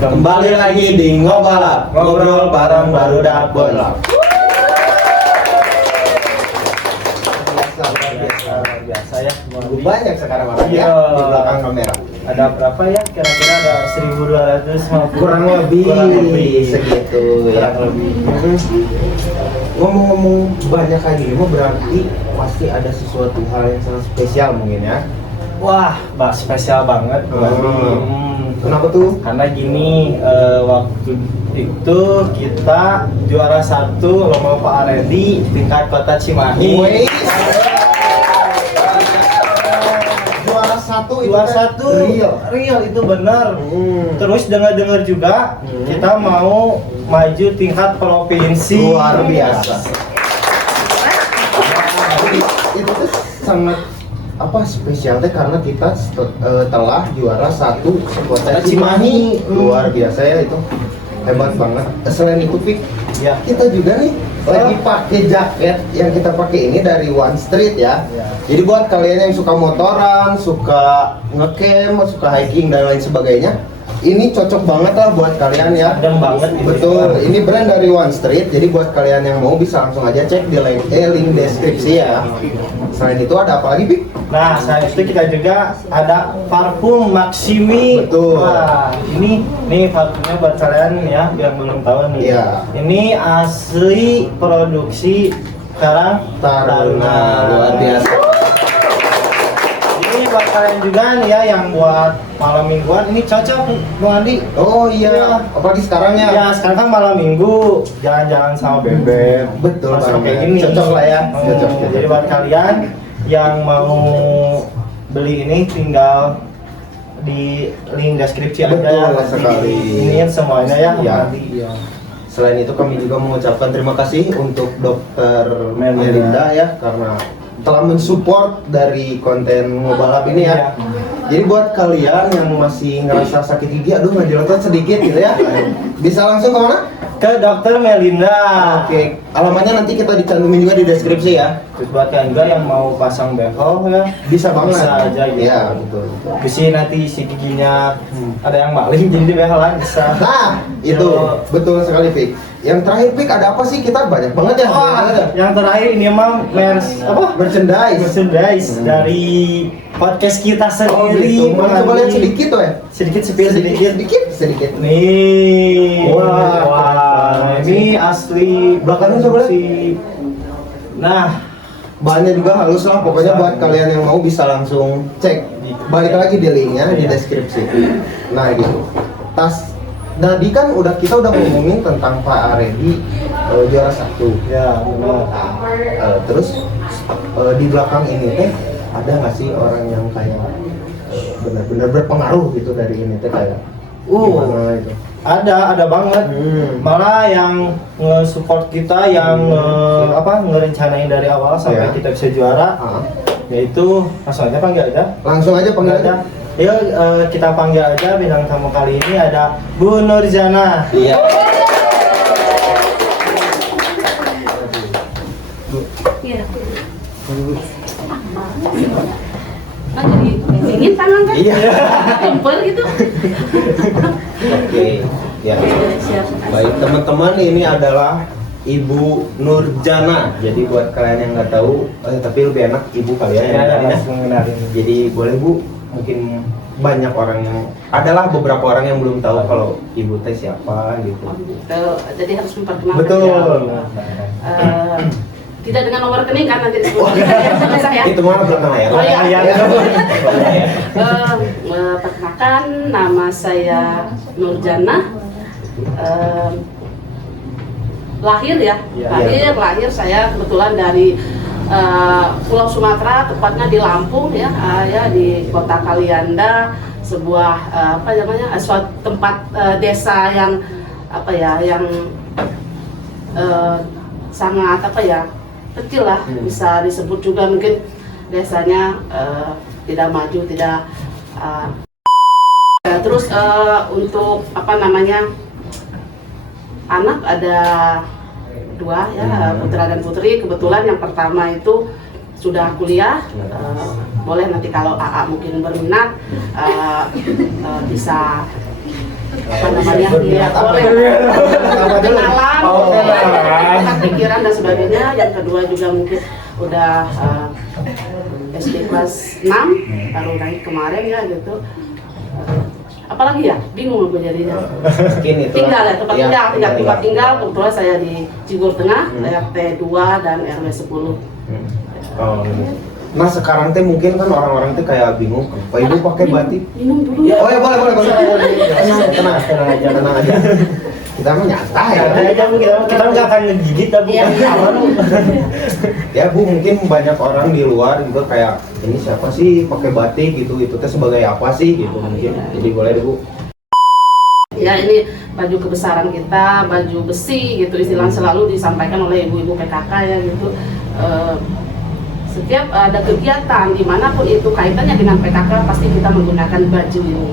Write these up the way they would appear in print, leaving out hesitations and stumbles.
Kembali lagi di Ngobalap, ngobrol bareng barudak Bonlap. Biasa ya, Banyak sekarang orang ya di belakang kamera. ada berapa ya? Kira-kira ada 1.250 Kurang lebih segitu ya. kurang lebih. Ngomong-ngomong banyak kayak gini, berarti pasti ada sesuatu hal yang sangat spesial mungkin ya. Wah, spesial banget. Kenapa tuh? Karena gini, waktu itu kita juara 1 lomba Pak Aredi tingkat kota Cimahi. Juara satu itu Juara kan 1 real itu benar. Terus dengar-dengar juga kita mau maju tingkat provinsi. luar biasa. Itu tuh sangat spesial teh karena kita telah juara 1 sekota Cimahi. Luar biasa ya itu. Hebat banget. Selain itu Pik, Ya. kita juga nih lagi pakai jaket yang kita pakai ini dari One Street ya. Jadi buat kalian yang suka motoran, suka ngecamp, suka hiking dan lain sebagainya, ini cocok banget lah buat kalian ya. Adem banget ini. Betul. Ini brand dari One Street. Jadi buat kalian yang mau bisa langsung aja cek di link deskripsi ya. Selain itu ada apa lagi, Pik? Nah, selain itu kita juga ada parfum Maximi. Betul. Wah, ini parfumnya buat kalian ya yang belum tahu nih. Iya. Ini asli produksi Karang Taruna. Luar biasa. Ini buat kalian juga nih ya yang buat malam mingguan ini cocok, Bang Andi. Oh iya, apalagi sekarang ya. Ya, sekarang kan malam minggu jalan-jalan sama bebek. Betul Masuk banget. kayak gini. Cocok lah ya. Cocok. Jadi buat kalian yang mau beli ini tinggal di link deskripsi aja ya. Betul sekali. Ini semuanya ya. Ya. Nanti. Selain itu kami juga mengucapkan terima kasih untuk Dokter Melinda ya karena telah mensupport dari konten Ngobalap ini ya. Jadi buat kalian yang masih ngerasa sakit gigi, aduh nggak dilotot sedikit gitu ya, bisa langsung kemana? Ke Dokter Melinda. Oke, alamatnya nanti kita dicantumin juga di deskripsi ya. Terus buat kalian juga yang mau pasang behel ya, Bisa banget. bisa aja gitu. Iya, betul. Kesi nanti si giginya ada yang maling jadi behelan bisa. Nah, itu betul sekali Pik. Yang terakhir Pik ada apa sih? Kita banyak banget ya. Yang terakhir ini emang merchandise dari podcast kita Oh sendiri. gitu. Mana coba lihat sedikit tuh ya. Sedikit Sedikit. Nih. Wah, ini asli Belakangnya coba lihat. si. Nah, Bahannya juga halus lah, pokoknya buat kalian yang mau bisa langsung cek. Balik lagi di linknya di deskripsi. Nah gitu. Tadi kan kita udah ngomongin tentang Pak Aredi juara 1. ya benar. Terus di belakang ini teh ada nggak sih orang yang kayak benar-benar berpengaruh gitu dari ini teh kayak gimana itu? Ada banget. Malah yang nge-support kita yang ngerencanain dari awal sampai Iya. kita bisa juara, yaitu langsung aja panggil aja. Langsung aja panggil aja. Yuk kita panggil aja bintang tamu kali ini ada Bu Nurjana. Iya. Iya. Kan jadi dingin tangan kan? Iya. Kumpul gitu. Oke. Ya. Siap. Baik teman-teman, ini adalah Ibu Nurjana. Jadi buat kalian yang nggak tahu, tapi lebih enak Ibu kalian yang kenalin ya. langsung kenalin. Jadi boleh Bu, mungkin banyak orang yang adalah beberapa orang yang belum tahu kalau Ibu teh siapa gitu. Jadi harus memperkenalkan. Betul. Tidak dengan nomor rekening kan nanti disebutkan sama saya. Itu mana belakang layar? Oh, iya. Ya. Perkenalkan, nama saya Nurjana. Lahir saya kebetulan dari Pulau Sumatera, tepatnya di Lampung ya, di Kota Kalianda, sebuah suatu tempat desa yang sangat kecil lah, bisa disebut juga mungkin desanya tidak maju, tidak terus untuk anak ada 2 ya, putra dan putri. Kebetulan yang pertama itu sudah kuliah, boleh nanti kalau AA mungkin berminat bisa apa namanya berminat apa boleh ya? Apa dulu? kenalan, tukar pikiran dan sebagainya. Yang kedua juga mungkin udah SD kelas 6 baru naik kemarin ya gitu. Apalagi ya bingung gue jadinya. Mungkin itu Tinggal ya tempat tinggal, tempat tinggal. tinggal. Kebetulan saya di Cigur Tengah, RT 2 dan RW 10. Oh, gitu. Nah sekarang teh mungkin kan orang-orang teh kayak bingung, Pak Ibu pakai batik? Minum dulu Ya, ya. Oh ya boleh. Tenang aja. Kita mah nyantai ya. Kita nggak akan ngegigit tapi Iya. Ya Bu, mungkin banyak orang di luar gitu kayak ini siapa sih pakai batik gitu, itu teh sebagai apa sih gitu mungkin. Jadi boleh deh Bu. Ya ini baju kebesaran kita, baju besi gitu istilahnya selalu disampaikan oleh ibu-ibu PKK ya gitu. Setiap ada kegiatan dimanapun itu kaitannya dengan PKK pasti kita menggunakan baju ini,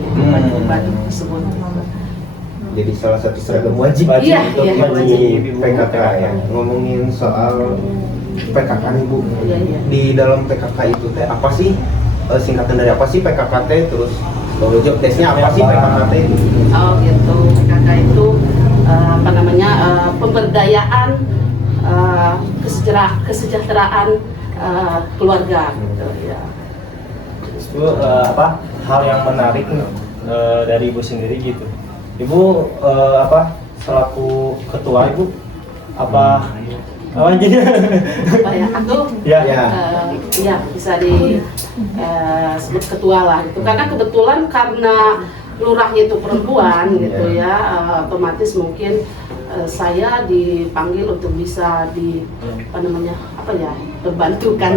baju tersebut. Jadi salah satu seragam wajib Iya, untuk iya, wajib wajib. PKK ya. Ngomongin soal PKK nih Bu, Iya, iya. di dalam PKK itu teh apa sih singkatan dari apa sih PKK teh, terus job desk-nya apa sih PKK teh? Oh gitu, PKK itu apa namanya pemberdayaan kesejahteraan keluarga gitu ya. itu apa hal yang menarik dari ibu sendiri gitu. Ibu selaku ketua ibu apa jadi Apa ya aku ya ya bisa disebut ketua lah gitu karena kebetulan karena lurahnya itu perempuan gitu ya otomatis mungkin saya dipanggil untuk bisa dibantukan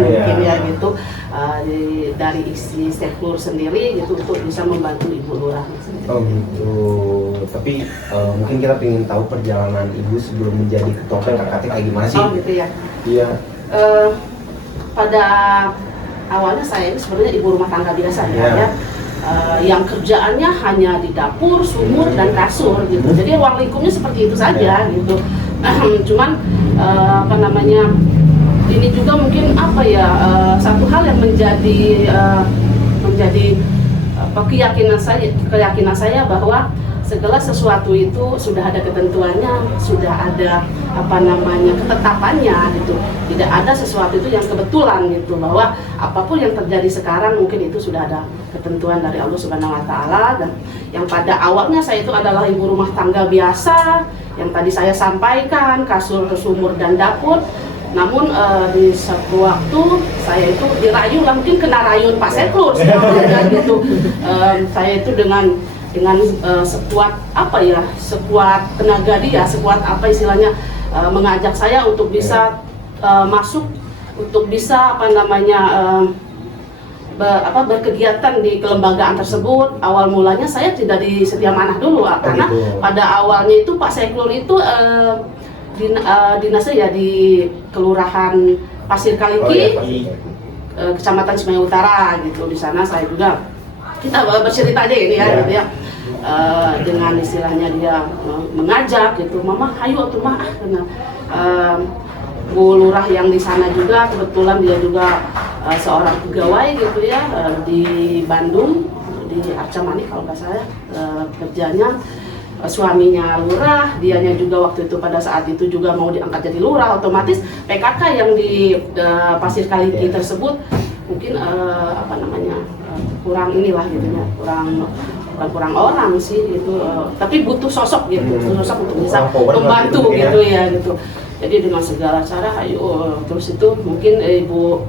mungkin ya gitu dari isi Seknur sendiri gitu untuk bisa membantu ibu lurah. Oh gitu. Tapi mungkin kita ingin tahu perjalanan ibu sebelum menjadi ketua PKK kayak gimana sih? Oh gitu ya. Iya. Pada awalnya saya ini sebenarnya ibu rumah tangga biasa ya. Yang kerjaannya hanya di dapur, sumur, dan kasur gitu. Jadi ruang lingkupnya seperti itu saja gitu. Cuman ini juga mungkin satu hal yang menjadi keyakinan saya bahwa segala sesuatu itu sudah ada ketentuannya, sudah ada ketetapannya gitu. Tidak ada sesuatu itu yang kebetulan gitu, bahwa apapun yang terjadi sekarang mungkin itu sudah ada ketentuan dari Allah Subhanahu wa taala. Dan yang pada awalnya saya itu adalah ibu rumah tangga biasa yang tadi saya sampaikan, kasur, sumur, dan dapur. Namun di suatu waktu saya itu dirayu lah, mungkin kena rayun Pak Seknur gitu. Saya itu dengan sekuat sekuat tenaga dia, sekuat mengajak saya untuk bisa masuk, untuk bisa berkegiatan di kelembagaan tersebut. Awal mulanya saya tidak di Setia Manah dulu, karena pada awalnya itu Pak Seknur itu dinasnya ya di Kelurahan Pasir Kaliki, Kecamatan Cimahi Utara gitu. Di sana saya juga kita bercerita aja ini ya gitu ya. Dengan istilahnya dia mengajak gitu, mama hayu atuh mah Bu Lurah yang di sana juga kebetulan dia juga seorang pegawai gitu ya di Bandung, di Arca Manik kalau nggak salah kerjanya. Suaminya lurah, dianya juga waktu itu pada saat itu juga mau diangkat jadi lurah, otomatis PKK yang di Pasir Kaliki tersebut mungkin kurang inilah gitu ya, kurang orang sih gitu, tapi butuh sosok gitu, sosok untuk bisa membantu gitu ya gitu. Jadi dengan segala cara, terus itu mungkin ibu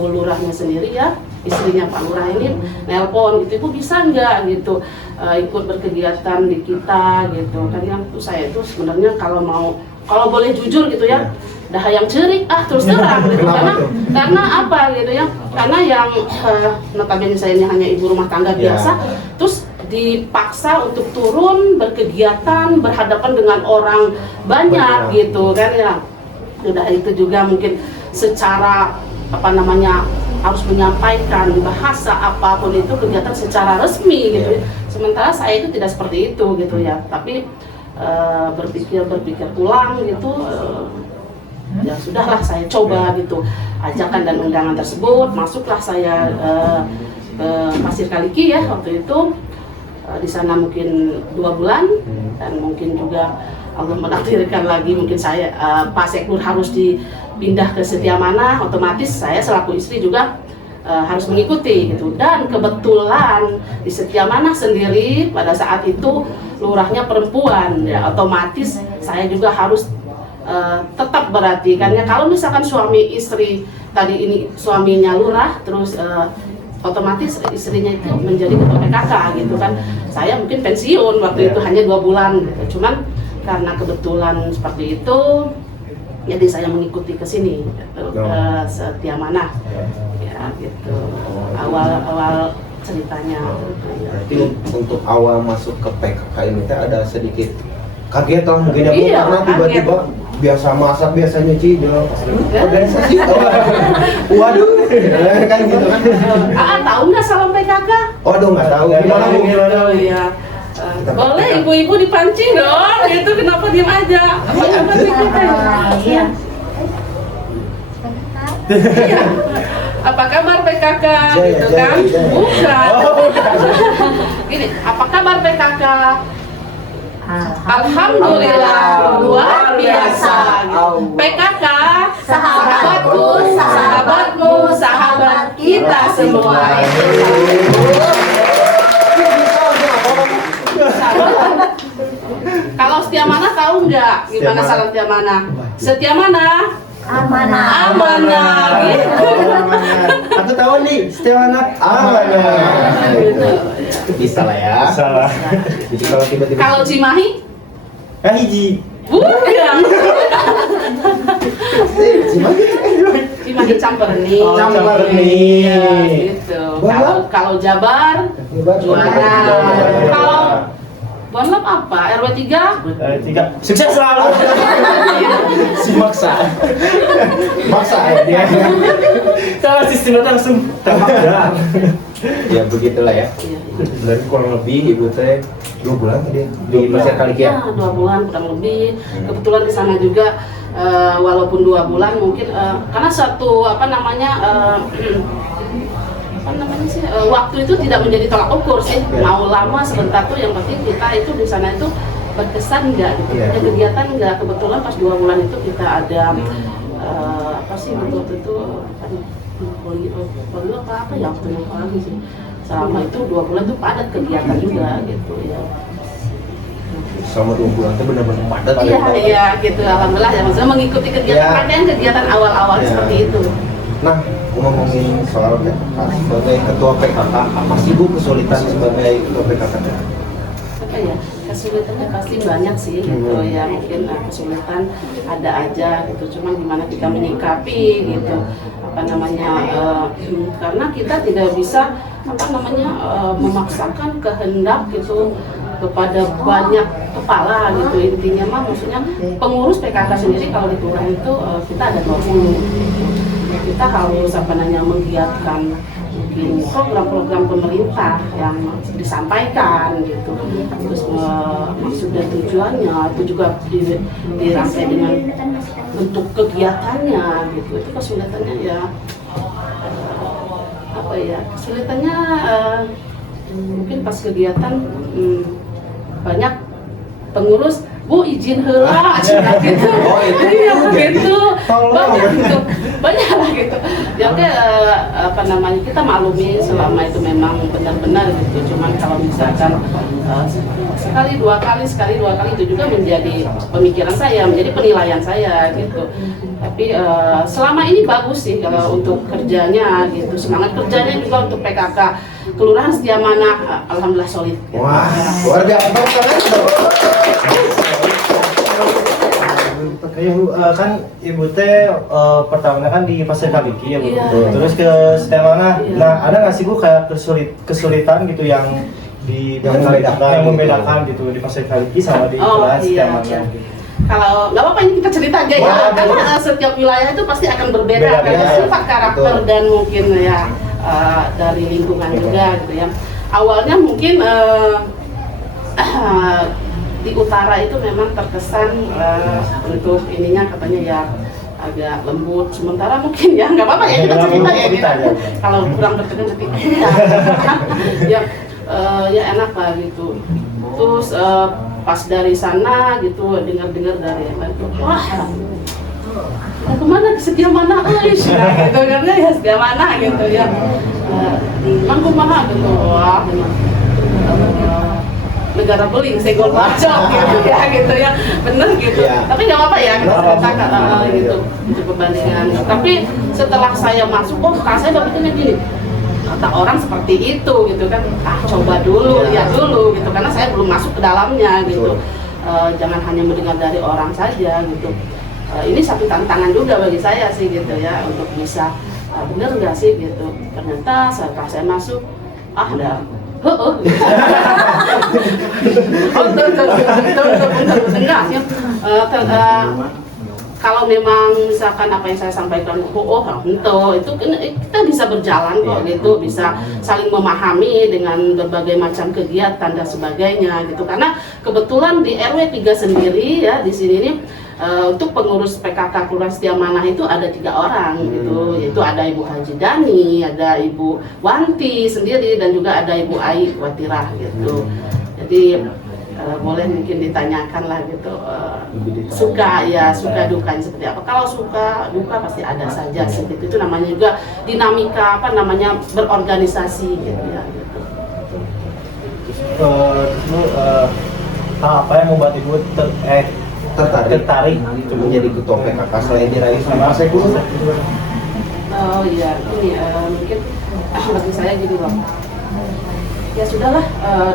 lurahnya sendiri ya, istrinya Pak Lurah ini nelpon gitu, ibu bisa nggak gitu ikut berkegiatan di kita gitu kan. Yang saya itu sebenarnya kalau boleh jujur gitu ya, dah yang cerik terus terang gitu. karena apa gitu ya, karena yang notabene saya ini hanya ibu rumah tangga biasa, terus dipaksa untuk turun berkegiatan berhadapan dengan orang banyak gitu kan ya. Udah itu juga mungkin secara harus menyampaikan bahasa apapun itu kegiatan secara resmi gitu. Sementara saya itu tidak seperti itu gitu ya, tapi berpikir ulang gitu, ya sudahlah saya coba gitu ajakan dan undangan tersebut. Masuklah saya ke Pasir Kaliki ya waktu itu. di sana mungkin 2 bulan dan mungkin juga Allah menakdirkan lagi mungkin saya Pak Seknur harus dipindah ke Setiamanah, otomatis saya selaku istri juga harus mengikuti gitu. Dan kebetulan di Setiamanah sendiri pada saat itu lurahnya perempuan, ya otomatis saya juga harus tetap berarti kan ya, kalau misalkan suami istri tadi ini suaminya lurah terus otomatis istrinya itu menjadi ketua PKK gitu kan. Saya mungkin pensiun waktu itu hanya 2 bulan gitu. Cuman karena kebetulan seperti itu, jadi saya mengikuti ke sini gitu, ke Setiamanah, ya gitu. Awal ceritanya. Berarti untuk awal masuk ke PKK ini ada sedikit kaget lah mungkin ya Bu, Iya, karena tiba-tiba biasa masak, biasa nyuci di organisasi. Waduh, kan gitu kan. Tahu nggak salam PKK? Waduh, nggak tahu. Gimana Bu? Oh iya. Boleh ibu-ibu dipancing dong, itu kenapa diam aja? Apa kabar PKK? Iya. Iya. Apa kabar PKK? Gitu kan? Bukan. Gini, apa kabar PKK? Alhamdulillah luar biasa. PKK sahabatku, sahabatmu, sahabat kita semua. Kalau Setiamanah tahu nggak gimana salam Setiamanah? Setiamanah amanah, gitu. Aku tahu nih, Setiamanah amanah. Gitu. Bisa lah ya. Salah. Jadi kalau tiba-tiba Kalau Cimahi? Hiji. Bukan. Cimahi Camperni. Camperni. Iya, gitu. Kalau Jabar juara. Kalau Bonlap apa? RW 3? Sukses selalu. si maksa. Maksa ya dia. Salah sistemnya langsung tembak. Ya begitulah ya. Iya. Berarti kurang lebih ibu teh 2 bulan tadi di Pasir Kaliki ya. Ya, 2 bulan kurang lebih. Kebetulan di sana juga walaupun 2 bulan mungkin karena satu waktu itu tidak menjadi tolak ukur sih. Mau lama sebentar tuh yang penting kita itu di sana itu berkesan enggak gitu. Iya. Ada kegiatan enggak, kebetulan pas 2 bulan itu kita ada apa sih waktu itu polio apa ya waktu itu lagi sih. Selama itu 2 bulan tuh padat kegiatan juga gitu ya. Selama 2 bulan itu benar-benar padat. Iya gitu, alhamdulillah ya, maksudnya mengikuti kegiatan awal-awal Ya. seperti itu. Nah, ngomongin soal PKK sebagai ketua PKK, apa sih Bu kesulitan sebagai ketua PKK? Apa ya, kesulitannya pasti banyak sih gitu ya, mungkin kesulitan ada aja gitu, cuman gimana kita menyikapi gitu, karena kita tidak bisa memaksakan kehendak gitu kepada banyak kepala gitu. Intinya mah maksudnya pengurus PKK sendiri kalau di kelurahan itu kita ada 20 gitu. Kita harus menggiatkan mungkin program-program pemerintah yang disampaikan gitu, terus maksud dan tujuannya itu juga dirangkai dengan bentuk kegiatannya gitu. Itu kesulitannya ya kesulitannya mungkin pas kegiatan banyak pengurus Bu izin heula gitu. Oh, itu. Iya begitu. Tolong. Banyak lah gitu. Ya kita maklumi selama itu memang benar-benar gitu. Cuman kalau misalkan sekali dua kali itu juga menjadi pemikiran saya, menjadi penilaian saya gitu. Tapi selama ini bagus sih kalau untuk kerjanya gitu. Semangat kerjanya juga untuk PKK Kelurahan Setiamanah alhamdulillah solid. Wah, luar biasa banget. Kan ibu teh pertamanya kan di Pasir Kaliki ya Bu. Iya. Terus ke Setiamanah. Iya. Nah, ada nggak sih Bu kayak kesulitan gitu yang membedakan gitu di Pasir Kaliki sama di Kelurahan Setiamanah? Iya. Kalau nggak apa-apa ini kita cerita aja ya, karena setiap wilayah itu pasti akan berbeda karena sifat karakter dan mungkin ya dari lingkungan juga gitu ya. Awalnya mungkin di utara itu memang terkesan untuk ininya katanya ya agak lembut, sementara mungkin ya nggak apa-apa ya kita cerita ya gitu. Kalau kurang berkenan nanti ya ya enak lah gitu. Terus pas dari sana gitu dengar-dengar dari yang lain, wah mau kemana, setia mana, gitu karena ya setia mana gitu ya, emang kumaha gitu, wah negara beling senggol bacok gitu ya, gitu ya, bener gitu. Tapi nggak apa-apa ya kita ceritakan gitu untuk perbandingan. Tapi setelah saya masuk, oh kakak saya berpikirnya gini, kata orang seperti itu gitu kan, coba dulu, lihat dulu gitu, karena saya belum masuk ke dalamnya gitu. Jangan hanya mendengar dari orang saja gitu. Ini satu tantangan juga bagi saya sih gitu ya, untuk bisa bener nggak sih gitu. Ternyata setelah saya masuk, ada enggak sih. Kalau memang misalkan apa yang saya sampaikan, itu kita bisa berjalan kok gitu, bisa saling memahami dengan berbagai macam kegiatan dan sebagainya gitu. Karena kebetulan di RW 3 sendiri ya di sini nih, untuk pengurus PKK Kelurahan Setia Manah itu ada 3 orang gitu, yaitu ada Ibu Haji Dani, ada Ibu Wanti sendiri, dan juga ada Ibu Ai Watirah gitu. Jadi boleh mungkin ditanyakan lah gitu, suka dukanya seperti apa. Kalau suka duka pasti ada saja seperti itu, namanya juga dinamika berorganisasi gitu ya gitu. Apa yang membuat Ibu tertarik untuk menjadi ketua PKK selain diraih sama Mas Eko? Oh iya, ini mungkin bagi saya gini loh, ya sudahlah,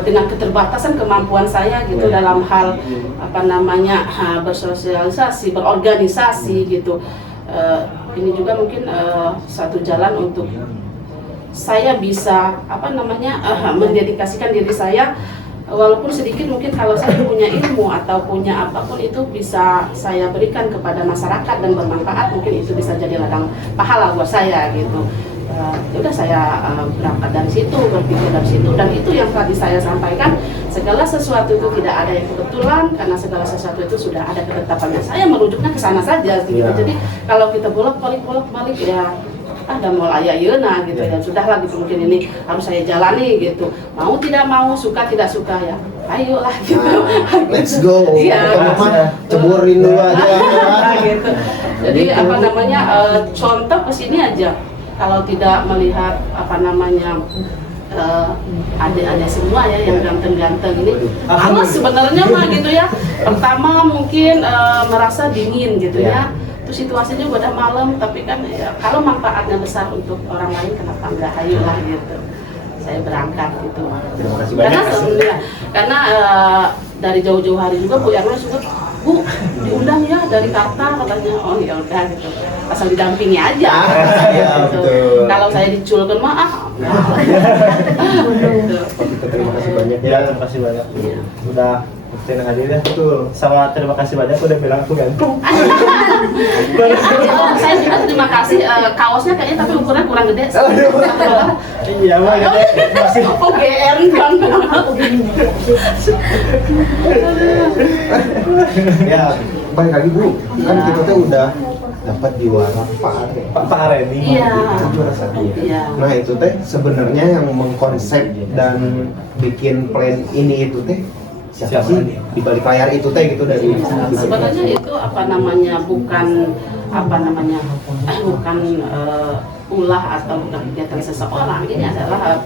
dengan keterbatasan kemampuan saya gitu dalam hal bersosialisasi, berorganisasi gitu, ini juga mungkin satu jalan untuk saya bisa mendedikasikan diri saya, walaupun sedikit mungkin kalau saya punya ilmu atau punya apapun itu bisa saya berikan kepada masyarakat dan bermanfaat, mungkin itu bisa jadi ladang pahala buat saya gitu. Udah saya berangkat dari situ, berpikir dari situ, dan itu yang tadi saya sampaikan, segala sesuatu itu tidak ada yang kebetulan, karena segala sesuatu itu sudah ada ketetapannya. Saya merujuknya ke sana saja gitu. Jadi kalau kita bolak-balik ya ada mulai ayeuna gitu ya, sudahlah gitu, mungkin ini harus saya jalani gitu, mau tidak mau, suka tidak suka ya ayolah gitu, let's go. Iya, ceburin dulu aja gitu. Jadi contoh kesini aja, kalau tidak melihat adik-adik semua ya yang ganteng-ganteng ini, harus sebenarnya mah gitu ya. Pertama mungkin merasa dingin gitu ya. Terus situasinya udah malam, tapi kan ya, kalau manfaatnya besar untuk orang lain, kenapa enggak, ayolah gitu. Saya berangkat gitu. Terima kasih banyak. Karena dari jauh-jauh hari juga Bu Erna suka, Bu diundang ya dari Karta katanya. Oh ya udah gitu, asal didampingi aja. Ya, gitu. betul. Kalau saya diculkan mah Terima kasih banyak ya. Terima kasih banyak udah saya hadir ya. Betul. Sama terima kasih banyak udah bilang aku gantung. Saya juga terima kasih, kaosnya kayaknya tapi ukuran kurang gede. Iya, masih OGR kan. Ya, balik lagi Bu, kan kita tuh udah dapat juara Pak Areni. Iya. Juara 1. Iya. Nah itu teh sebenarnya yang mengkonsep dan bikin plan ini itu teh siapa sih di balik layar itu teh gitu dari sebenarnya itu bukan ulah atau bukan kegiatan seseorang. Ini adalah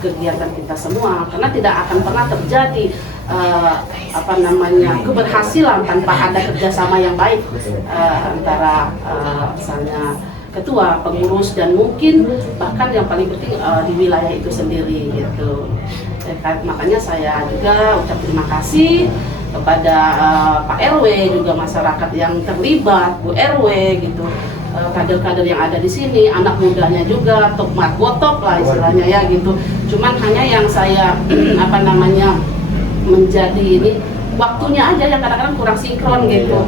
kegiatan kita semua, karena tidak akan pernah terjadi keberhasilan tanpa ada kerjasama yang baik antara misalnya ketua, pengurus, dan mungkin bahkan yang paling penting di wilayah itu sendiri gitu. Makanya saya juga ucap terima kasih kepada Pak RW, juga masyarakat yang terlibat, Bu RW gitu, kader-kader yang ada di sini, anak mudanya juga, tokmat gotok lah istilahnya ya gitu. Cuman hanya yang saya menjadi ini waktunya aja yang kadang-kadang kurang sinkron gitu.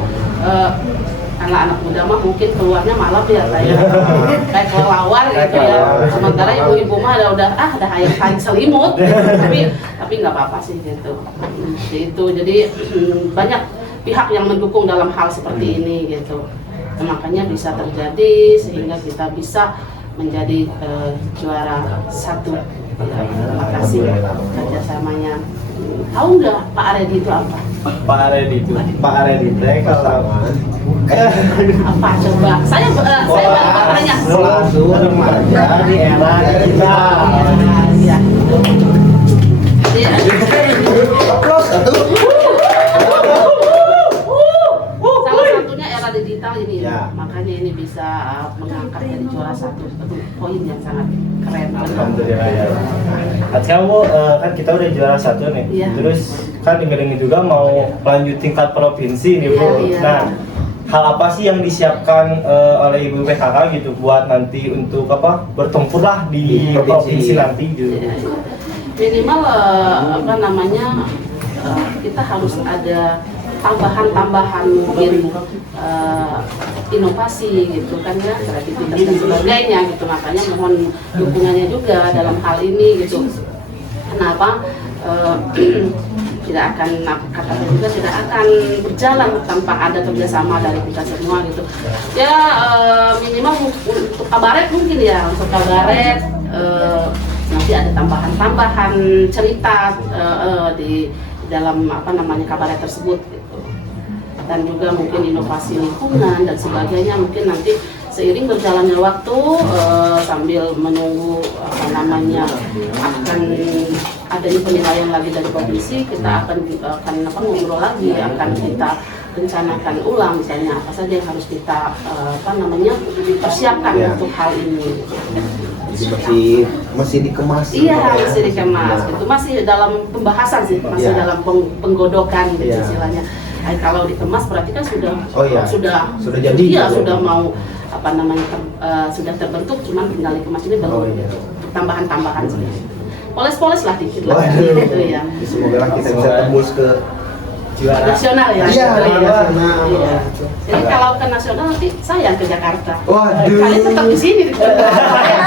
Karena anak muda mah mungkin keluarnya malam ya kayak kelelawar gitu ya. Sementara ibu-ibu mah udah hayang selimut gitu. tapi nggak apa-apa sih gitu. Itu jadi banyak pihak yang mendukung dalam hal seperti ini gitu. Makanya bisa terjadi sehingga kita bisa menjadi juara 1. Ya, terima kasih kerjasamanya. Tahu nggak Pak Aredi itu apa? Pak Aredi teh kalau Apa coba? Saya baru tanya. selalu remaja di era digital. Ya. Ya. Aplaus satu. Salah satunya era digital ini, Ya. makanya ini bisa mengangkat dari juara 1. Itu poin yang sangat keren. Alhamdulillah ya. Kan kamu kan kita udah juara 1 nih. Iya. Terus kan dengar-dengar juga mau lanjut tingkat provinsi nih Bu. Iya, iya. Nah, hal apa sih yang disiapkan oleh Ibu PKK gitu buat nanti untuk apa bertempur lah di Di provinsi provinsi. nanti gitu. Ya, minimal apa namanya kita harus ada tambahan mungkin inovasi gitu kan ya, kreativitas dan sebagainya gitu, makanya mohon dukungannya juga dalam hal ini gitu. Kenapa tidak akan katakan juga tidak akan berjalan tanpa ada kerjasama dari kita semua gitu ya. Minimal untuk kabaret mungkin ya, untuk kabaret nanti ada tambahan cerita di dalam apa namanya kabaret tersebut gitu. Dan juga mungkin inovasi lingkungan dan sebagainya, mungkin nanti seiring berjalannya waktu sambil menunggu apa namanya akan adanya penilaian lagi dari provinsi, kita akan ngobrol lagi, akan kita rencanakan ulang misalnya apa saja yang harus kita apa namanya persiapkan Ya. untuk hal ini. Jadi masih dikemas. Iya, gitu ya. masih dikemas gitu, masih dalam pembahasan sih, masih Iya. dalam penggodokan gitu Iya. istilahnya. Kalau dikemas berarti kan sudah Oh iya. Sudah jadi iya, gitu. sudah mau apa namanya sudah terbentuk, cuman tinggal dikemas ini belum. Oh iya. Tambahan sih. Poles-poles lah dikit lah Waduh. gitu ya. Semoga lah kita bisa tembus ke Juara Nasional ya. Iya, Iya. nasional. Iya. Jadi kalau ke nasional nanti saya ke Jakarta. Waduh. Kalian tetap di sini di kota saya.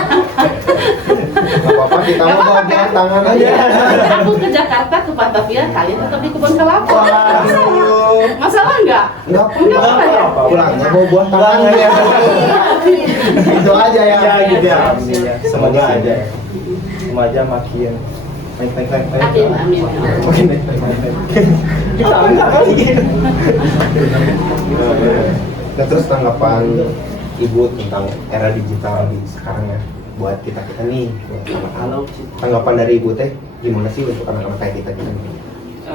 Gak apa-apa, kita Gak mau apa-apa, bawa kan? tangan aja. Aku ke Jakarta, ke Batavia, kalian tetap di kebun kelapa. Waduh. Masalah enggak? Enggak Enggak apa ya? Pulangnya mau buat tangan ya. Itu aja ya. ya gitu ya. Siap. Semoga aja. Semoga makin naik. Amin. Makin naik. Kita enggak kali. Nah, terus tanggapan Ibu tentang era digital di sekarang ya, buat kita nih, buat anak-anak. Tanggapan dari Ibu teh gimana sih untuk anak-anak kayak kita gitu?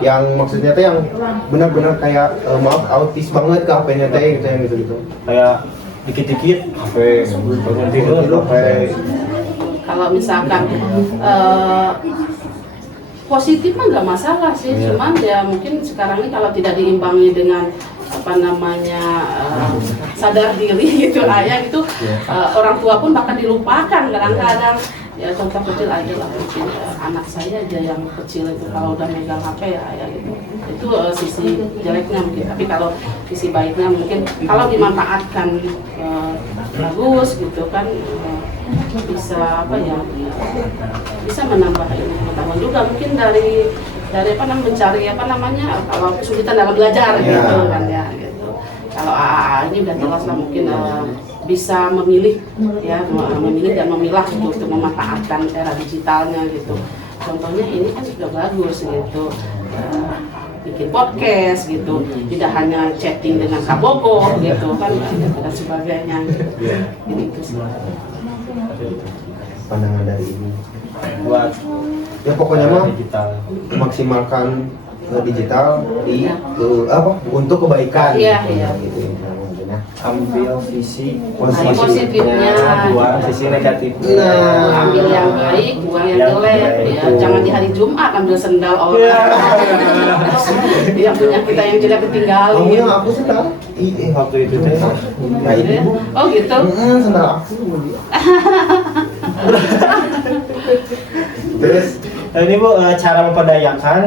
Yang maksudnya teh yang benar-benar kayak maaf autis banget ke HP-nya teh gitu yang gitu-gitu. Kayak dikit-dikit HP, bangun tidur HP. Kalau misalkan positif mah nggak masalah sih, Iya. cuman ya mungkin sekarang ini kalau tidak diimbangi dengan apa namanya sadar diri gitu ayah gitu, orang tua pun bahkan dilupakan kadang-kadang. Ya contoh kecil aja lah, mungkin anak saya aja yang kecil itu kalau udah megang HP ya ayah gitu, itu sisi jeleknya mungkin. Tapi kalau sisi baiknya mungkin kalau dimanfaatkan bagus gitu kan, bisa apa ya, bisa menambah ilmu pengetahuan juga mungkin dari apa namanya mencari apa namanya kalau kesulitan dalam belajar Ya. gitu kan ya gitu. Kalau ini udah jelas lah mungkin bisa memilih ya, memilih dan memilah gitu, untuk memanfaatkan era digitalnya gitu. Contohnya ini kan juga bagus gitu. Bikin podcast gitu, tidak hanya chatting dengan Kabogo gitu kan dan sebagainya gitu. Jadi itu sih. Pandangan dari Ibu. Buat Ya pokoknya mah digital. maksimalkan digital di apa untuk kebaikan. Iya, iya. Gitu ya. Ambil sisi Positifnya. buang sisi negatifnya. Nah. Ambil yang baik, buang yang Yang jelek. baik. Ya, jangan di hari Jumat ambil sendal orang. Yang punya kita yang jelek ketinggalin. Kamu yang aku sih tahu. Waktu itu teh Nah ini Bu. Oh gitu. Sendal aku. terus ini Bu cara memperdayakan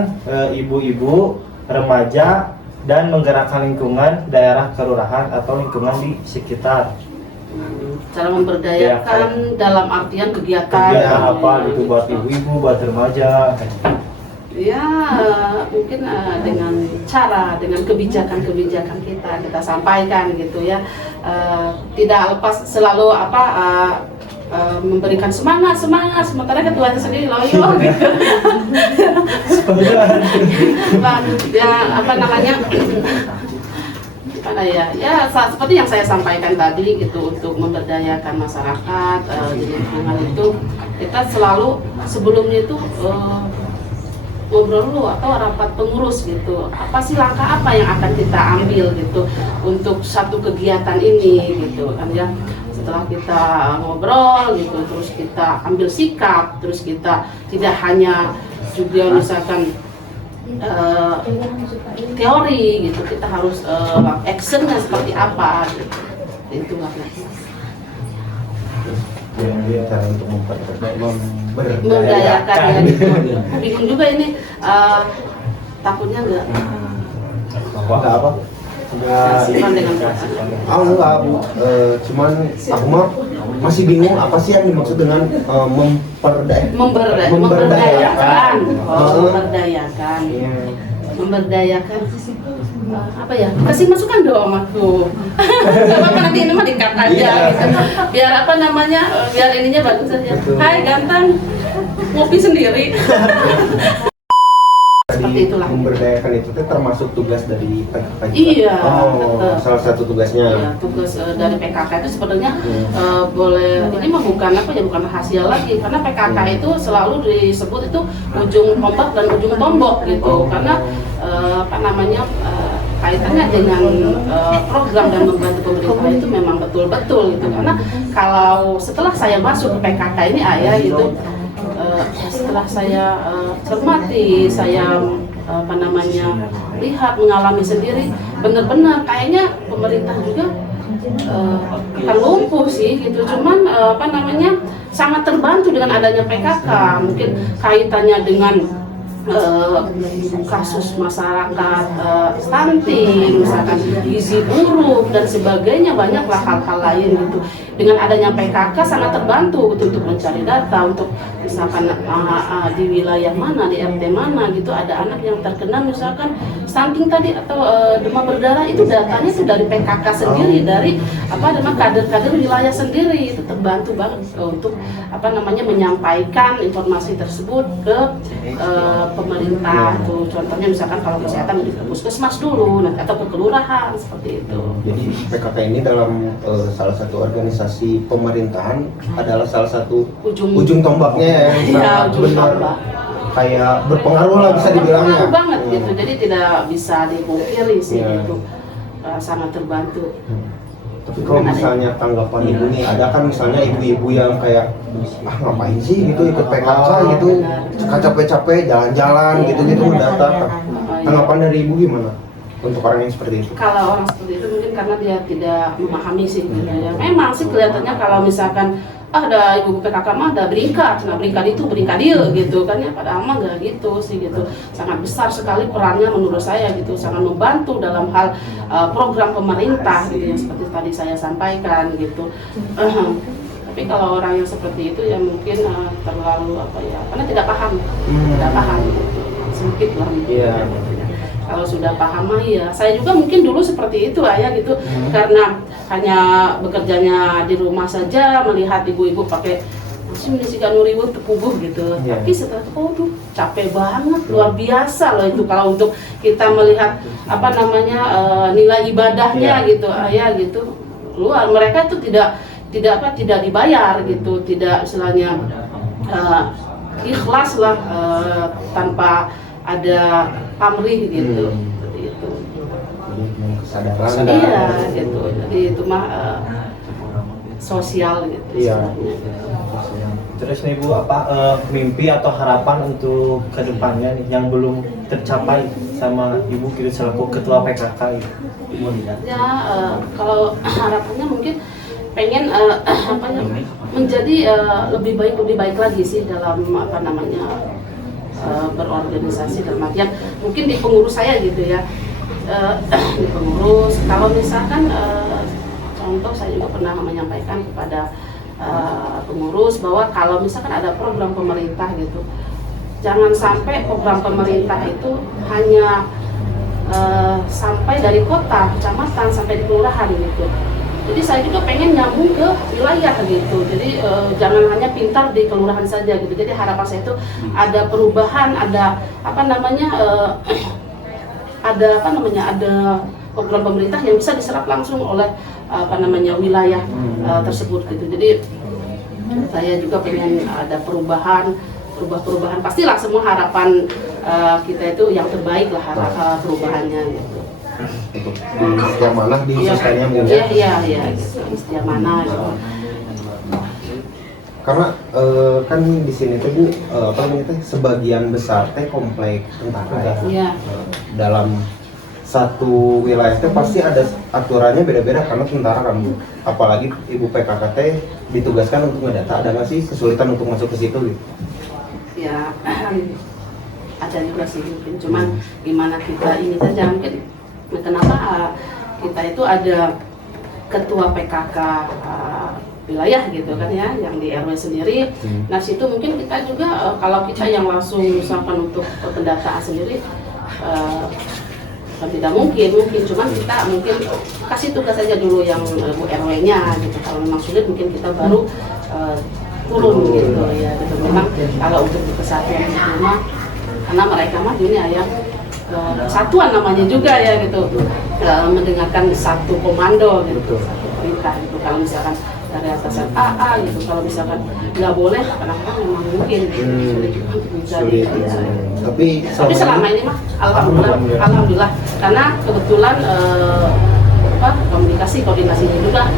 ibu-ibu remaja dan menggerakkan lingkungan daerah kelurahan atau lingkungan di sekitar. Cara memberdayakan dalam artian kegiatan. Kegiatan apa gitu buat ibu-ibu, buat remaja. Ya mungkin dengan cara, dengan kebijakan-kebijakan kita sampaikan gitu ya. Tidak lepas selalu apa memberikan semangat sementara ketuanya sendiri loyo gitu. Nah, ya apa namanya seperti yang saya sampaikan tadi gitu, untuk memberdayakan masyarakat di lingkungan itu kita selalu sebelumnya itu ngobrol dulu atau rapat pengurus gitu, apa sih langkah apa yang akan kita ambil gitu untuk satu kegiatan ini gitu kan ya. Setelah kita ngobrol gitu, terus kita ambil sikap, terus kita tidak hanya juga misalkan teori gitu, kita harus actionnya seperti apa gitu. Itu cara untuk memberdayakan ya gitu. Bingung juga ini, takutnya enggak apa? Sipan dengan Enggak, Bu. Cuman aku mah masih bingung apa sih yang dimaksud dengan memberdayakan. Memberdayakan apa ya? Kasih masukan dong aku. Apa nanti ini mah dikat aja gitu. Biar apa namanya? Biar ininya bagus aja. Hai ganteng, ngopi sendiri. Seperti itulah. Memberdayakan itu termasuk tugas dari PKK juga? Iya, salah satu tugasnya. Iya, tugas dari PKK itu sebenarnya boleh, ini mah bukan rahasia lagi, karena PKK itu selalu disebut itu ujung tombak dan ujung tombok gitu, karena kaitannya dengan program dan membantu pemerintah itu memang betul-betul gitu, karena kalau setelah saya masuk ke PKK ini gitu, setelah saya cermati, saya lihat, mengalami sendiri, benar-benar kayaknya pemerintah juga akan lumpuh sih gitu. Cuman sangat terbantu dengan adanya PKK. Mungkin kaitannya dengan kasus masyarakat stunting, misalkan gizi buruk dan sebagainya, banyaklah hal-hal lain gitu. Dengan adanya PKK sangat terbantu gitu, untuk mencari data, untuk misalkan di wilayah mana, di RT mana gitu ada anak yang terkena misalkan stunting tadi atau demam berdarah, itu datanya itu dari PKK sendiri, dari kader-kader wilayah sendiri. Itu terbantu banget untuk menyampaikan informasi tersebut ke pemerintah tuh. Contohnya misalkan kalau kesehatan ke puskesmas dulu, nanti atau ke kelurahan, seperti itu. Jadi PKK ini dalam salah satu organisasi pemerintahan adalah salah satu ujung tombaknya ya, ujung benar tombak. Kayak berpengaruh lah bisa dibilangnya. Berpengaruh banget gitu. Jadi tidak bisa dipungkiri sih gitu. Sangat terbantu. Tapi kalau misalnya tanggapan ibu nih, ada kan misalnya ibu-ibu yang kayak ngapain sih gitu ikut PKK gitu, capek-capek jalan-jalan gitu-gitu mendata. Tanggapan dari ibu gimana untuk orang yang seperti itu? Kalau orang seperti itu mungkin karena dia tidak memahami sih gitu ya. Memang sih kelihatannya kalau misalkan ada ibu PKK mah ada beringkat, nah beringkat itu beringkat dia gitu kan ya, padahal mah nggak gitu sih gitu. Sangat besar sekali perannya menurut saya gitu, sangat membantu dalam hal program pemerintah gitu, yang seperti tadi saya sampaikan gitu. Tapi kalau orang yang seperti itu ya mungkin terlalu karena tidak paham gitu. Sempit lah gitu. Yeah. Kalau sudah paham mah ya, saya juga mungkin dulu seperti itu gitu, karena hanya bekerjanya di rumah saja, melihat ibu-ibu pakai masih mengisikan ribu tepubuh gitu. Tapi setelah itu, capek banget, luar biasa loh itu kalau untuk kita melihat nilai ibadahnya gitu, gitu. Luar, mereka itu tidak dibayar gitu, tidak istilahnya ikhlas lah, tanpa ada pamrih gitu, seperti itu. Kesadaran. Iya gitu. Jadi itu mah sosial gitu. Iya. Terus nih Bu, mimpi atau harapan untuk kedepannya nih yang belum tercapai sama Ibu gitu selaku ketua PKK Ibu lihat? Ya kalau harapannya mungkin pengen menjadi lebih baik lagi sih dalam berorganisasi, dalam artian mungkin di pengurus saya gitu ya, di pengurus. Kalau misalkan contoh saya juga pernah menyampaikan kepada pengurus bahwa kalau misalkan ada program pemerintah gitu, jangan sampai program pemerintah itu hanya sampai dari kota, kecamatan sampai di kelurahan gitu. Jadi saya juga pengen nyambung ke wilayah gitu. Jadi jangan hanya pintar di kelurahan saja gitu. Jadi harapan saya itu ada perubahan, ada ada program pemerintah yang bisa diserap langsung oleh wilayah tersebut gitu. Jadi saya juga pengen ada perubahan. Pastilah semua harapan kita itu yang terbaik lah perubahannya gitu. Untuk di setiap mana diususkannya Bu. Iya gitu. Setiap mana gitu. Karena kan di sini tuh Bu sebagian besar teh komplek tentara ya. Iya. Dalam satu wilayah teh pasti ada aturannya beda-beda karena tentara kan Bu. Apalagi Ibu PKK teh ditugaskan untuk ngedata, ada nggak sih kesulitan untuk masuk ke situ gitu? Ya ada juga sih mungkin, cuman gimana kita ini saja mungkin kenapa kita itu ada ketua PKK wilayah gitu kan ya, yang di RW sendiri. Nah situ mungkin kita juga kalau kita yang langsung misalkan untuk pendataan sendiri tidak mungkin, cuman kita mungkin kasih tugas saja dulu yang Bu RW-nya gitu. Kalau memang sulit mungkin kita baru turun gitu ya gitu. Memang kalau untuk di kesatuan itu mah karena mereka mah dunia ya kesatuan namanya juga ya gitu, mendengarkan satu komando gitu, satu perintah gitu. Kalau misalkan dari atasan AA gitu, kalau misalkan nggak boleh kadang-kadang memang mungkin sulit. Tapi selama ini mah alhamdulillah karena kebetulan koordinasinya juga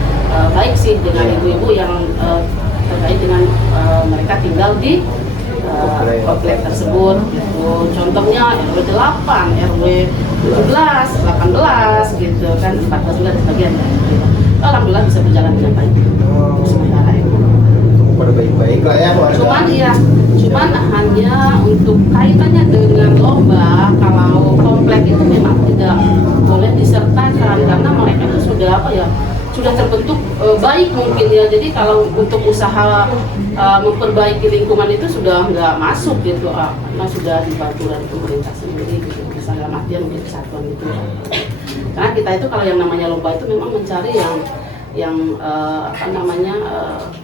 baik sih dengan ibu-ibu yang terkait dengan mereka tinggal di komplek tersebut gitu. Contohnya RW 8, RW 17, 18 gitu kan, 14 juga sebagian ya. Alhamdulillah bisa berjalan dengan baik. Sementara itu pada baik-baik lah ya. Cuman hanya untuk kaitannya dengan lomba, kalau komplek itu memang tidak boleh disertakan karena mereka itu sudah terbentuk baik mungkin ya. Jadi kalau untuk usaha memperbaiki lingkungan itu sudah nggak masuk gitu, karena sudah dibantu dari pemerintah sendiri gitu. Misalnya artian mungkin kesatuan itu. Karena kita itu kalau yang namanya lomba itu memang mencari yang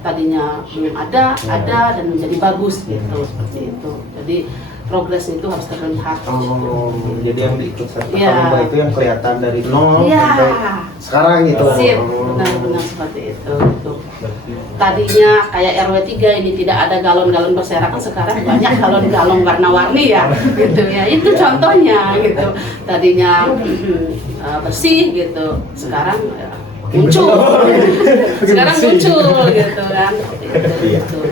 tadinya belum ada dan menjadi bagus gitu, seperti itu. Jadi progres itu harus terlihat. Jadi yang diikut serta lomba itu yang kelihatan dari nol ya, sampai sekarang gitu. Benar seperti itu. Tadinya kayak RW 3 ini tidak ada galon-galon berserakan, sekarang banyak galon-galon warna-warni ya, gitu ya. Itu contohnya gitu. Tadinya bersih gitu, sekarang muncul gitu kan.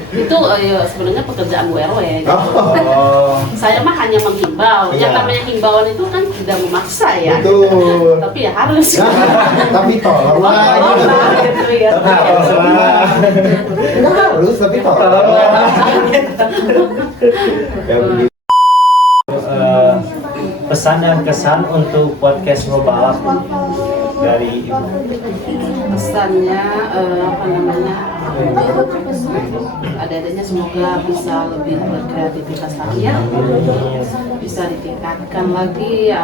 Itu sebenarnya pekerjaan Bu RW gitu. Saya mah hanya menghimbau. Yang namanya himbauan itu kan tidak memaksa ya. Betul. Tapi ya harus. Tapi tolonglah gitu ya. Enggak harus, tapi tolong. Pesan dan kesan untuk podcast Ngobalap dari Ibu. Pesannya ada-adanya semoga bisa lebih berkreativitas lagi ya, bisa ditingkatkan lagi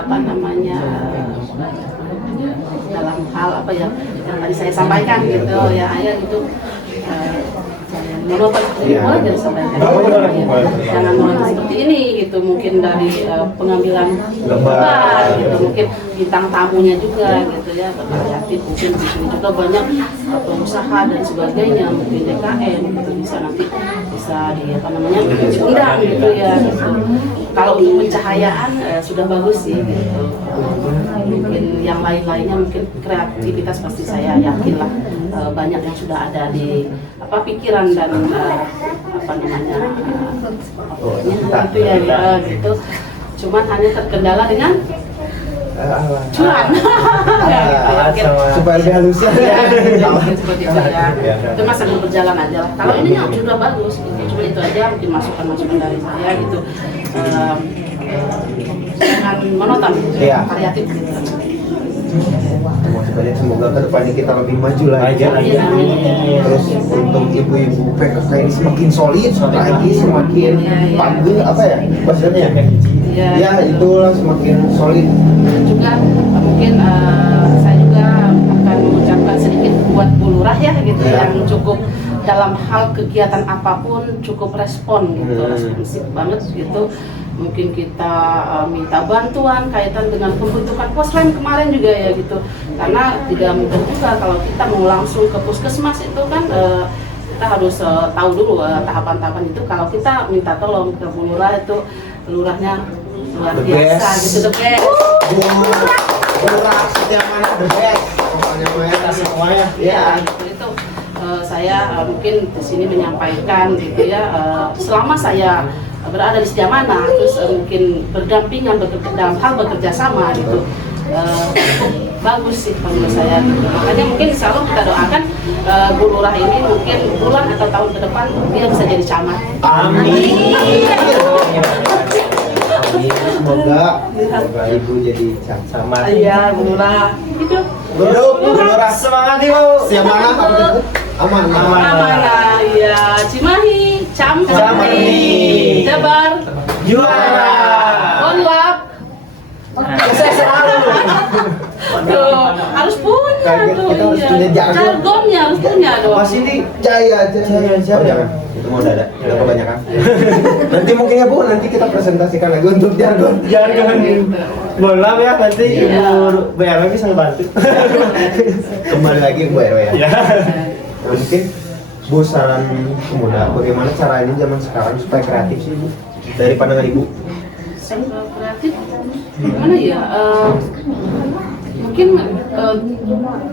dalam hal yang tadi saya sampaikan gitu ya, itu monoton seperti boleh jadi sampaikan. Jangan monoton seperti ini gitu, mungkin dari pengambilan gambar gitu, mungkin bintang tamunya juga gitu ya, berkreatif. Mungkin di sini juga banyak pengusaha dan sebagainya, mungkin DKN gitu, bisa nanti diundang gitu ya gitu. Kalau untuk pencahayaan sudah bagus sih gitu. Mungkin yang lain-lainnya mungkin kreativitas pasti saya yakin lah banyak yang sudah ada di pikiran dan gitu ya gitu. Cuman hanya terkendala dengan cuan. Supaya lebih halus ya. Seperti itu ya. Itu masa berjalan aja lah. Kalau ini sudah bagus gitu. Cuma itu aja mungkin masukan-masukan dari saya gitu. Jangan monoton, variatif gitu. Semoga kedepannya kita lebih maju lagi. Terus untuk ibu-ibu PKK ini semakin solid lagi, semakin panggil maksudnya ya itulah semakin solid. Juga mungkin saya juga akan mengucapkan sedikit buat Bu Lurah ya gitu, Iya. yang cukup dalam hal kegiatan apapun cukup respon gitu, responsif banget gitu. Mungkin kita minta bantuan kaitan dengan pembentukan posren kemarin juga ya gitu, karena tidak mudah juga kalau kita mau langsung ke puskesmas itu kan kita harus tahu dulu tahapan-tahapan itu. Kalau kita minta tolong ke Bu Lurah itu lurahnya luar The biasa best. gitu, the best. Lurah setiap mana the best. Pokoknya mah semuanya. Ya, itu saya mungkin di sini menyampaikan gitu ya, selama saya berada di Setiamana, terus mungkin berdampingan dalam hal bekerja sama gitu, bagus sih menurut saya. Makanya mungkin insya Allah kita doakan Bu Lurah ini mungkin bulan atau tahun ke depan dia bisa jadi camat. Amin. Semoga Ibu jadi Sama. Iya, Bu Lurah. Itu Hidup Bu Lurah. Semangat Ibu. Siap mana apa itu? Aman. Amanah, ya. Cimahi, Camperni. Jabar, Juara. Onlap. Saya selalu. Tuh, harus punya tuh. Kita harus iya. punya jargon. Jargonnya harus punya dong. Mas ini Jaya. Jaya. Oh, jangan. Itu mau dada. Udah kebanyakan. Nanti mungkin ya Bu, nanti kita presentasikan lagi untuk jargon. jangan bola ya nanti Iya. Ibu BRW bisa ngebantu. Kembali lagi Bu RW ya. Ya. Nah, mungkin Bu saran pemuda, bagaimana cara ini zaman sekarang supaya kreatif sih Bu? Dari pandangan Ibu? Kreatif gimana ya? Mungkin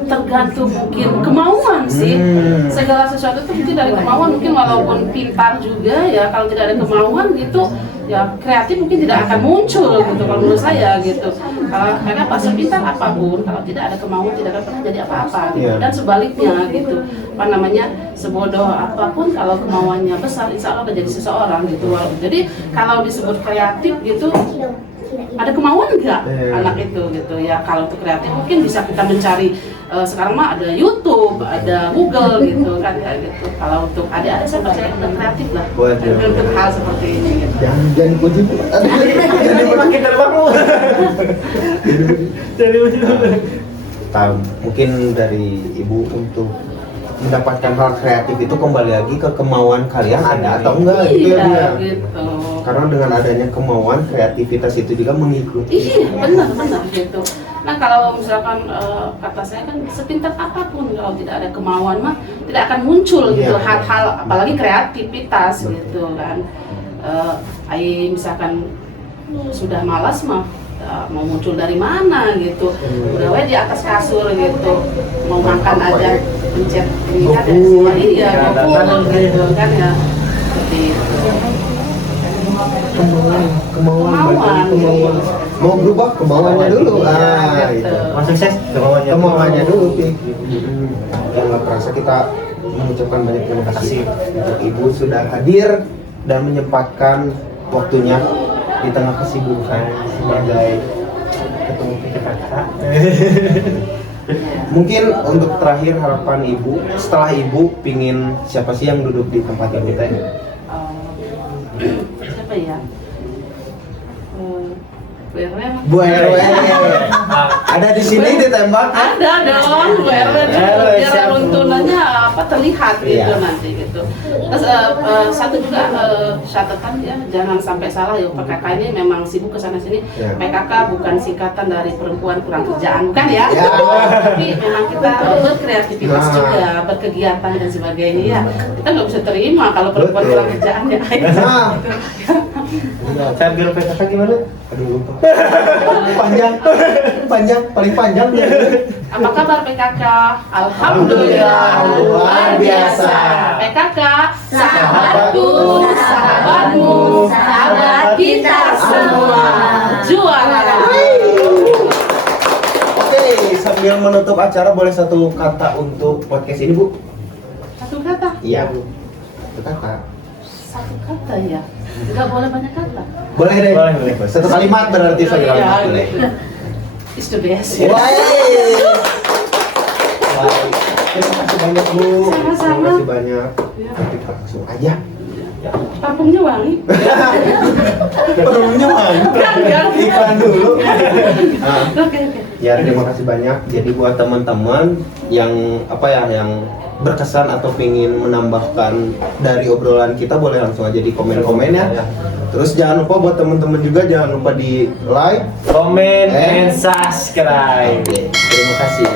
tergantung mungkin kemauan sih. Segala sesuatu itu mungkin dari kemauan, mungkin walaupun pintar juga ya, kalau tidak ada kemauan gitu ya kreatif mungkin tidak akan muncul gitu kalau menurut saya gitu. Karena apa, sepintar apapun kalau tidak ada kemauan tidak akan pernah jadi apa-apa gitu. Iya. Dan sebaliknya gitu, apa namanya, sebodoh apapun kalau kemauannya besar insya Allah akan jadi seseorang gitu. Jadi kalau disebut kreatif gitu, ada kemauan nggak anak itu gitu ya. Kalau untuk kreatif mungkin bisa kita mencari, sekarang mah ada YouTube, ada Google gitu kan ya gitu. Kalau untuk adik-adik saya percaya udah kreatif lah untuk hal seperti ini gitu. Jangan puji Bu. Jadi makin terbang lu. Jadi Tahu, mungkin dari Ibu untuk mendapatkan hal kreatif itu kembali lagi ke kemauan kalian ada atau enggak gitu ya Bu ya? Iya gitu. Karena dengan adanya kemauan, kreativitas itu juga mengikuti. Iya, benar gitu. Nah kalau misalkan kata saya kan sepintar apapun kalau tidak ada kemauan mah tidak akan muncul gitu Iya. hal-hal, apalagi kreativitas gitu kan. Misalkan sudah malas mah mau muncul dari mana gitu. Udah we di atas kasur gitu, mau makan aja pencet ini kan dari semua iya, mau gitu kan ya. Seperti itu. Kemauan. Mau berubah kemauannya dulu. Itu. Mas sukses Kemauannya dulu, Pik. Yang nggak kerasa kita mengucapkan banyak terima kasih untuk Ibu sudah hadir dan menyempatkan waktunya di tengah kesibukan sebagai ketemu kakak. Mungkin untuk terakhir harapan Ibu, setelah Ibu pingin siapa sih yang duduk di tempat Ibu tadi? Siapa ya? Bu RW. Bu RW. Ada di sini ditembak. Ada dong, Bu RW dulu, biar siap. runtunannya terlihat gitu Iya. nanti gitu. Terus satu juga catatan ya, jangan sampai salah ya, PKK ini memang sibuk kesana sini. Iya. PKK bukan singkatan dari perempuan kurang kerjaan, bukan ya? Iya. Tapi memang kita berkreativitas Nah. juga, berkegiatan dan sebagainya ya. Kita nggak bisa terima kalau perempuan Betul. kurang kerjaan ya. Nah, Charger PKK gimana? aduh lupa. Panjang, paling panjang. Apa kabar PKK? Alhamdulillah luar biasa. PKK sahabatku, sahabatmu, sahabat kita semua juara. Oke, sambil menutup acara boleh satu kata untuk podcast ini, Bu? Satu kata? Iya. Satu kata. Satu kata ya. Enggak boleh banyak kata. Boleh deh. Boleh. Satu kalimat berarti satu Iya, kalimat boleh. gitu. It's the best. Wah. Baik. Terima kasih banyak, Bu. Sama-sama. Terima kasih banyak. Nanti kita langsung aja. Parfumnya wangi. Perumnya mana? Kan. Iklan dulu. Nah, Oke. Ya terima kasih banyak. Jadi buat teman-teman yang yang berkesan atau ingin menambahkan dari obrolan kita, boleh langsung aja di komen-komen ya. Terus jangan lupa buat teman-teman juga jangan lupa di like, komen, and subscribe. Oke, terima kasih.